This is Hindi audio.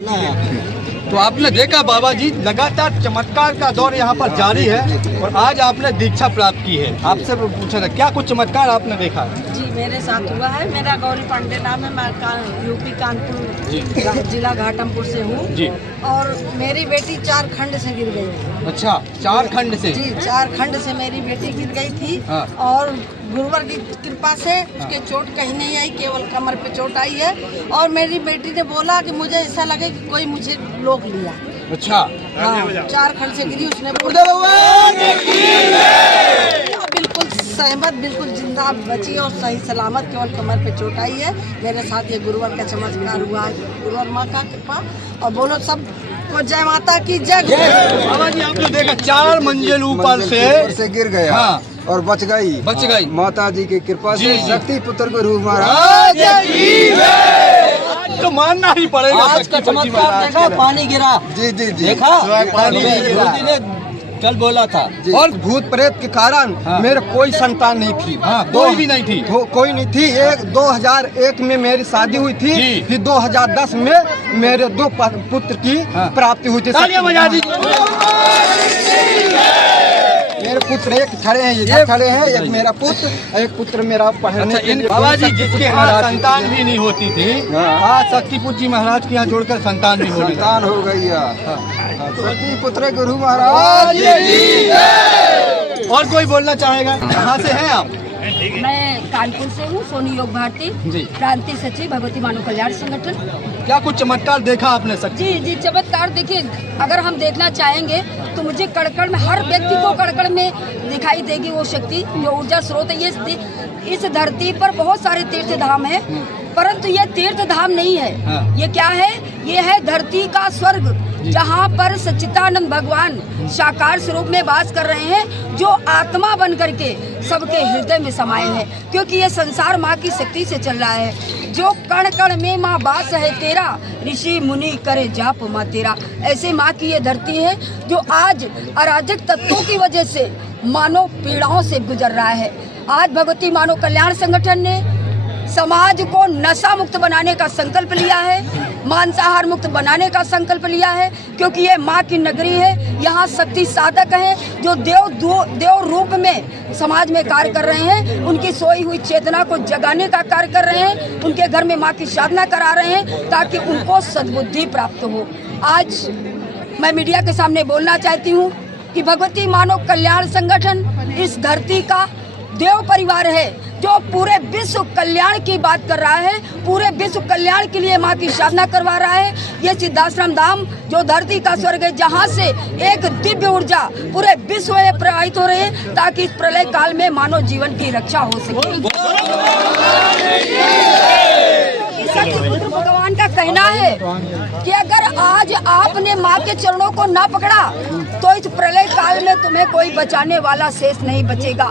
तो आपने देखा बाबा जी, लगातार चमत्कार का दौर यहाँ पर जारी है और आज आपने दीक्षा प्राप्त की है। आपसे पूछा था क्या कुछ चमत्कार आपने देखा है? जी मेरे साथ हुआ है। मेरा गौरी पांडे नाम है। मैं यूपी कानपुर जिला घाटमपुर से हूँ जी। और मेरी बेटी 4 खंड से गिर गई। अच्छा, 4 खंड से? जी, 4 खंड से मेरी बेटी गिर गई थी। हाँ। और गुरुवर की कृपा से उसके चोट कहीं नहीं आई, केवल कमर पे चोट आई है। और मेरी बेटी ने बोला कि मुझे ऐसा लगे कि कोई मुझे लोक लिया। अच्छा, हाँ, 4 खंड से गिरी। उसने बिल्कुल सहमत, बिल्कुल जिंदा बची और सही सलामत, केवल कमर पे चोट आई है। मेरे साथ ये गुरुवर का चमत्कार हुआ है। गुरुवर माँ का कृपा। और बोलो सब को जय माता की जय। बाबा जी आपने देखा 4 मंजिल ऊपर से गिर गया। हाँ। और बच गई माता जी की कृपा से। शक्ति पुत्र गुरु महाराज तो मानना ही पड़ेगा। आज का चमत्कार देखा, पानी गिरा। जी देखा, पानी गिरा। कल बोला था। और भूत प्रेत के कारण मेरे कोई संतान नहीं थी। कोई भी नहीं थी। कोई नहीं थी। 2001 में मेरी शादी हुई थी। फिर 2010 में मेरे 2 पुत्र की प्राप्ति हुई थी। मेरे पुत्र एक खड़े हैं, ये खड़े हैं। एक मेरा पुत्र, एक पुत्र मेरा पढ़ने के लिए। बाबा जी जिसके यहाँ संतान भी नहीं होती थी, आज शक्तिपुत्र जी महाराज के यहाँ जोड़कर संतान भी हो गई। शक्ति पुत्र गुरु महाराज। और कोई बोलना चाहेगा? कहाँ से हैं आप? मैं कानपुर से हूँ, सोनी योग भारती, प्रांतीय सचिव भगवती मानव कल्याण संगठन। क्या कुछ चमत्कार देखा आपने? जी चमत्कार देखिए, अगर हम देखना चाहेंगे तो मुझे कड़कड़ में, हर व्यक्ति को कड़कड़ में दिखाई देगी वो शक्ति, जो ऊर्जा स्रोत है। ये इस धरती पर बहुत सारे तीर्थ धाम है, परंतु ये तीर्थ धाम नहीं है। ये क्या है? ये है धरती का स्वर्ग, जहाँ पर सच्चिदानंद भगवान साकार स्वरूप में वास कर रहे हैं, जो आत्मा बन करके सबके हृदय में समाये हैं। क्योंकि ये संसार माँ की शक्ति से चल रहा है। जो कण कण में माँ वास है तेरा, ऋषि मुनि करे जाप माँ तेरा। ऐसे माँ की ये धरती है जो आज अराजक तत्वों की वजह से मानव पीड़ाओं से गुजर रहा है। आज भगवती मानव कल्याण संगठन ने समाज को नशा मुक्त बनाने का संकल्प लिया है, मांसाहार मुक्त बनाने का संकल्प लिया है। क्योंकि ये माँ की नगरी है। यहाँ शक्ति साधक हैं जो देव रूप में समाज में कार्य कर रहे हैं। उनकी सोई हुई चेतना को जगाने का कार्य कर रहे हैं। उनके घर में माँ की साधना करा रहे हैं ताकि उनको सद्बुद्धि प्राप्त हो। आज मैं मीडिया के सामने बोलना चाहती हूँ कि भगवती मानव कल्याण संगठन इस धरती का देव परिवार है, जो पूरे विश्व कल्याण की बात कर रहा है। पूरे विश्व कल्याण के लिए माँ की साधना करवा रहा है। ये सिद्धाश्रम धाम जो धरती का स्वर्ग है, जहाँ से एक दिव्य ऊर्जा पूरे विश्व में प्रवाहित हो रही है, ताकि इस प्रलय काल में मानव जीवन की रक्षा हो सके। भगवान का कहना है कि अगर आज आपने माँ के चरणों को ना पकड़ा तो इस प्रलय काल में तुम्हें कोई बचाने वाला शेष नहीं बचेगा।